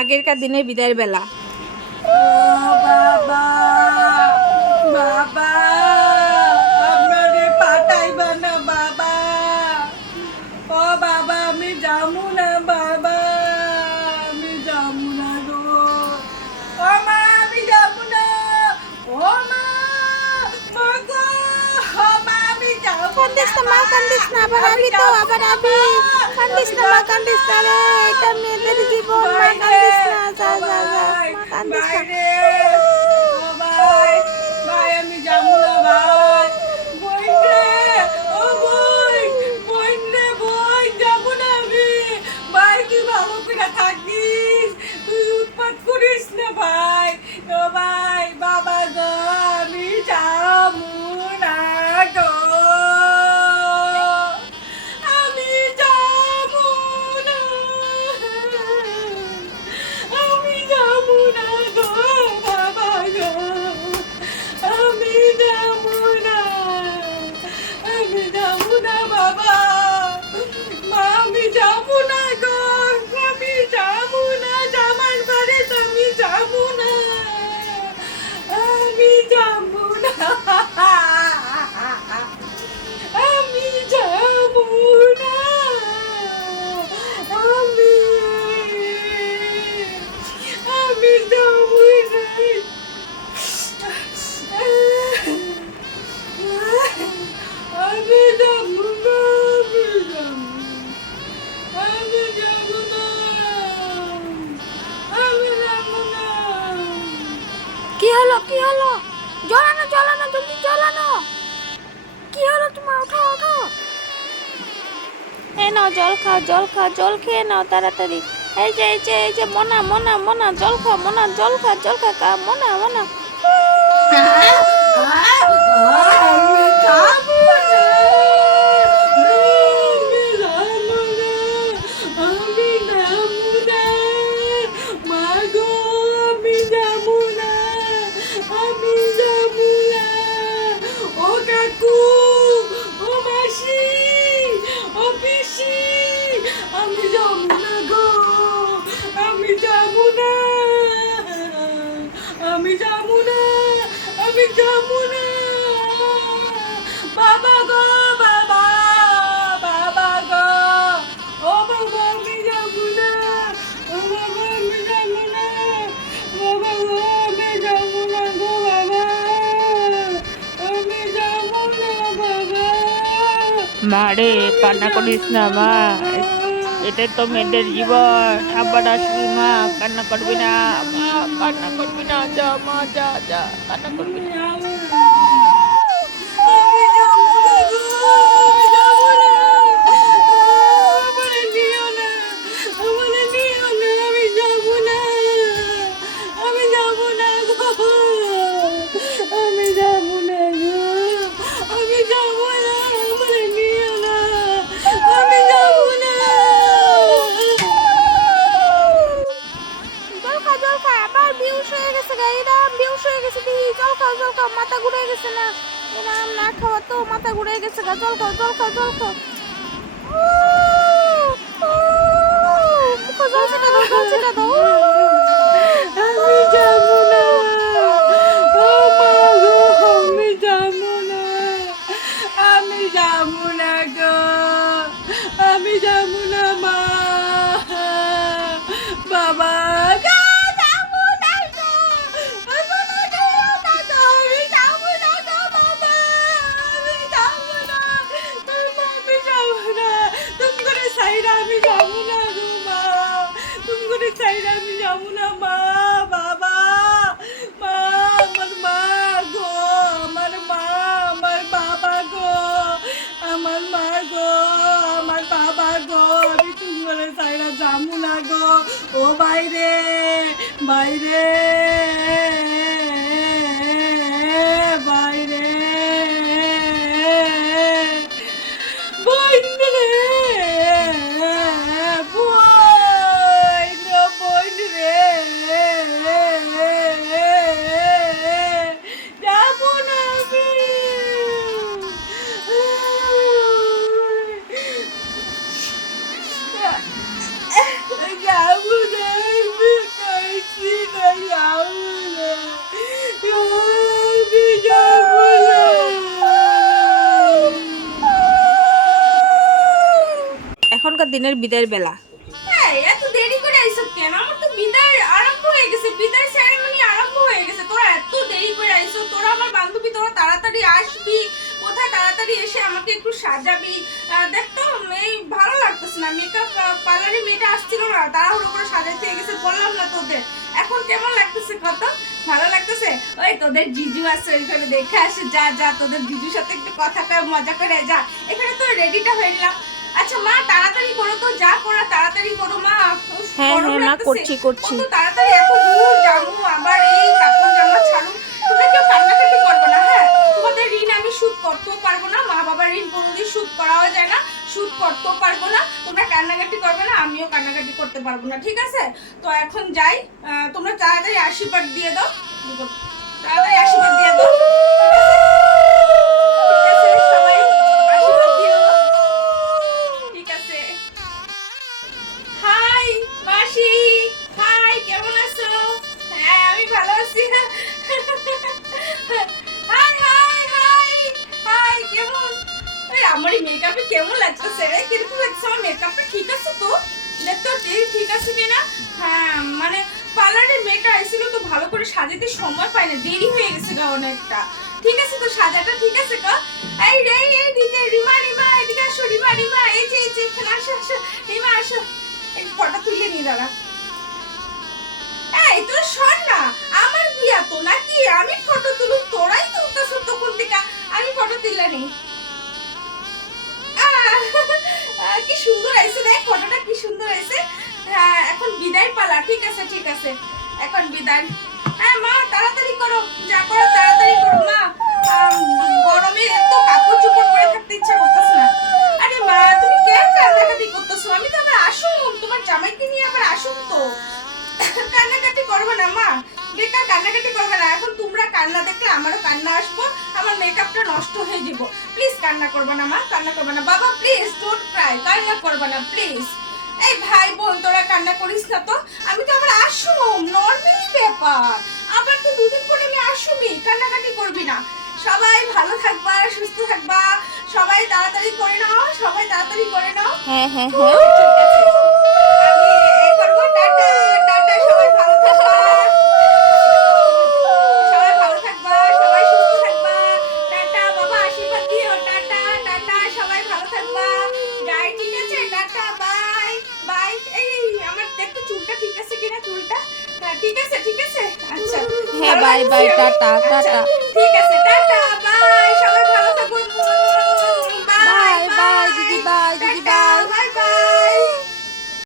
আগেরকার দিনের বিদায়ের বেলা। বাবা বাবা আপনারে পাঠাইবা না বাবা। ও বাবা আমি যামু না বাবা, আমি যামু না গো। ও মা আমি যামু না। ও মা, মা গো, ও মা আমি যামু না কান্দিস না মা, মা। কান্দিস না, আবার আমি আবি তো, যাবো আবার না আবি। মা, কান্দিস আমি না মা, যাবো কান্দিস না। না রে, এটা মেয়েদের জীবন মা, বাইরে, কান্দিস না, যা ও যা যা ভাই, মা, কান্দিস না। বাইরে, ও ভাই, ভাই আমি যাবো না ভাই। বইন রে, ও বইন, বইন রে বইন, যাবো না আমি। ভাই তুই ভালো করে থাকিস, তুই উৎপাত করিস না ভাই। ও ভাই, বাবা গো আমি যাবো না গো। আমি যাবো না, আমি যাবো না গো বাবা গো। আমি যাবো না, আমি যাবো না বাবা। মা আমি যাবো না গো, আমি যাবো না, জামার বাড়িতে আমি যাবো না, আমি যাবো না। আমি যাবো না, আমি আমি যাবো না, আমি যাবো না, আমি যাবো না, আমি যাবো না। কি হলো, কি হলো? জ্বলানো জ্বলানো, জলদি জ্বলানো। কি হলো তোমার? ওঠো ওঠো, এই নাও জল খাও, জল খাও, জল খেয়ে নাও তাড়াতাড়ি। এই যে এই যে এই যে মোনা মোনা মোনা, জল খাও মোনা, জল খা, জল খা, মোনা মোনা। আমি যাবো না, আমি যাবো না, আমি যাবো না। মা গো আমি যাবো না, আমি যাবো না। ও কাকু, ও মাসি, ও পিসি, আমি যাবো না গো, আমি যাবো না, আমি যাবো না, আমি যাবো না। বাবা গো বাবা, বাবা গো, ও বাবা আমি যাবো না, ও বাবা আমি যাবো না, বাবা গো আমি যাবো না গো বাবা, আমি যাবো না বাবা। মা রে, কান্না আমি করিস না যাবো মা, না গো, এটাই তো আমি মেয়েদের যাবো জীবন। না, আবার আসবি মা, কান্না করবি না আমি মা, যাবো না, কান্না করবি না, যা মা, যা যা, কান্না করবি আমি না। যাবো না, আমি যাবো না গো, আমি যাবো না, আমারে নিও না, আমারে নিও না, আমি যাবো না, আমি যাবো না গো, আমি যাবো না গো, আমি যাবো না, আমারে নিও না, আমি যাবো না। জল খা, জল খা, আবার বেহুশ হয়ে গেছে গা, এরাম বেহুশ হয়ে গেছে দেখি। জল খাও, জল খাও, মাথা ঘুরে গেছে না, এরাম না খাওয়া তো মাথা ঘুরে গেছে গা। জল খাও, জল খাও, জল খাও। মুখে জল ছিটা দাও, জল ছিটা দাও। আমি যাবো না, ও মা গো আমি যাবো না, আমি যাবো না গো, আমি যাবো না মা, বাবা গো, যাবো না গো, আমারে নিও না গো, আমি যাবো না গো বাবা, আমি যাবো না, আমি যাবো না, তুমি করে সাইরা আমি যাবো না গো মা, তুমি করে সাইরা আমি যাবো না মা, বাবা, মা, আমার মা গো, আমার মা, আমার বাবা গো, আমার মা গো, আমার বাবা গো, আমি তুমি করে সাইরা যাবো না গো। ও বাইরে, বাইরে, বাইরে, বইন রে, বইন, বইন রে, যাবো না আমি, যাবো না আমি। দিনের বিদায়ের বেলা। এই এত দেরি করে আইছো কেন? আমার তো বিদায় আরম্ভ হয়ে গেছে, বিদায় সেরেমনি আরম্ভ হয়ে গেছে, তোরা এত দেরি করে আইছো। তোরা আমার বান্ধবী, তোরা তাড়াতাড়ি আসবি, কোথায় তাড়াতাড়ি এসে আমাকে একটু সাজাবি। দেখ তো এই ভালো লাগতেছে না, মেকআপ পার্লারে মেয়েটা আসছিল না, তাড়াহুড়ো করে সাজাতে হয়ে গেছে, বললাম না তোদের। এখন কেমন লাগতেছে কত? ভালো লাগতেছে? ওই তোদের জিজু আছে ওইখানে, দেখে আসে, যা যা তোদের জিজুর সাথে একটু কথা কয়ে মজা করে যা। এখানে তো রেডিটা হয়ে নিলাম। আচ্ছা মা, তাড়াতাড়ি করো তো, যা করো তাড়াতাড়ি করো মা। উফ, হ্যাঁ গরম হ্যাঁ মা, লাগতেছে। করছি। কত তাড়াতাড়ি এত দূর যাবো, আবার এই কাপড় জামা ছাড়ু। তোমরা কেউ কান্নাকাটি করবে না, হ্যাঁ? তোমাদের ঋণ আমি শোধ করতেও পারবো না, মা বাবার ঋণ কোনোদিন শোধ করাও যায় না, শোধ করতেও পারবো না। তোমরা কান্নাকাটি করবে না, আমিও কান্নাকাটি করতে পারবো না, ঠিক আছে? তো এখন যাই, তোমরা তাড়াতাড়ি আশীর্বাদ দিয়ে দাও, তাড়াতাড়ি আশীর্বাদ দিয়ে দাও, ঠিক আছে? সবাই আশীর্বাদ দিয়ে দাও, ঠিক আছে? হাই মাসি, হাই, কেমন আছো? হ্যাঁ আমি ভালো আছি। হাই হাই হাই হাই, কেমন? এই আমার এই মেকআপে কেমন লাগতেছে রে? কিরকম লাগছে আমার মেকআপটা? ঠিক আছে তো? দেখ তো ঠিক আছে কিনা। হ্যাঁ মানে পার্লারের মেয়েটা আইছিল তো ভালো করে সাজাতে সময় পাই না, দেরি হয়ে গেছে গা অনেকটা। ঠিক আছে তো, সাজাটা ঠিক আছে গা? এই রে এই দিকে রিমা, রিমা এদিকে আসো, রিমা রিমা এই যে এখানে আসো আসো, রিমা আসো, এই ফটো তুলে নি দাঁড়া। এই তোর শোন না, আমার বিয়া তো নাকি আমি ফটো তুলুক? তোরাই তুলতেছ তখন থেকে, আমি ফটো তুলে নি। কি সুন্দর আইছে, দেখ ফটোটা কি সুন্দর আইছে। হ্যাঁ এখন বিদায় পালা, ঠিক আছে ঠিক আছে, এখন বিদায়। হ্যাঁ মা তাড়াতাড়ি করো, যা করো তাড়াতাড়ি করো মা। গরমে এত কাপড় চোপড় পরে থাকতে ইচ্ছা করতেছে না। আরে মা তুমি কেন কান্নাকাটি করতেছো? আমি তো আবার আসুন, তোমার জামাইকে নিয়ে আবার আসুন তো। কান্নাকাটি করবে না মা, বেকার কান্নাকাটি করবে না। এখন তোমরা কান্না দেখলে আমারও কান্না আসবো, আমার মেকআপটা নষ্ট হয়ে যাব। প্লিজ কান্না করবে না মা, কান্না করবে না বাবা, প্লিজ ডোন্ট ক্রাই, কান্না করবে না প্লিজ। এই ভাই বোন তোরা কান্না করিস না তো, আমি তো আবার আসুম, নরমালি ব্যাপার, আবার তো দুদিন পরে আমি আসুমি, কান্নাকাটি করবি না। সবাই ভালো থাকবা, সুস্থ থাকবা, সবাই তাড়াতাড়ি করে নাও, সবাই তাড়াতাড়ি করে নাও। হ্যাঁ হ্যাঁ তো, হ্যাঁ। ঠিক আছে, আমি করবো, টাটা টাটা, সবাই ভালো থাকবা, সবাই ভালো থাকবা, সবাই সুস্থ থাকবা, টাটা। বাবা আশীর্বাদ দিও, টাটা টাটা, সবাই ভালো থাকবা, যাই, ঠিক আছে, টাটা, বাই বাই। এই আমার দেখো চুলটা ঠিক আছে কিনা, চুলটা ঠিক আছে ঠিক আছে, আচ্ছা হ্যাঁ, ভালো বাই, লাগছে বাই, আমি? টাটা, আচ্ছা, টাটা। ঠিক আছে, টাটা।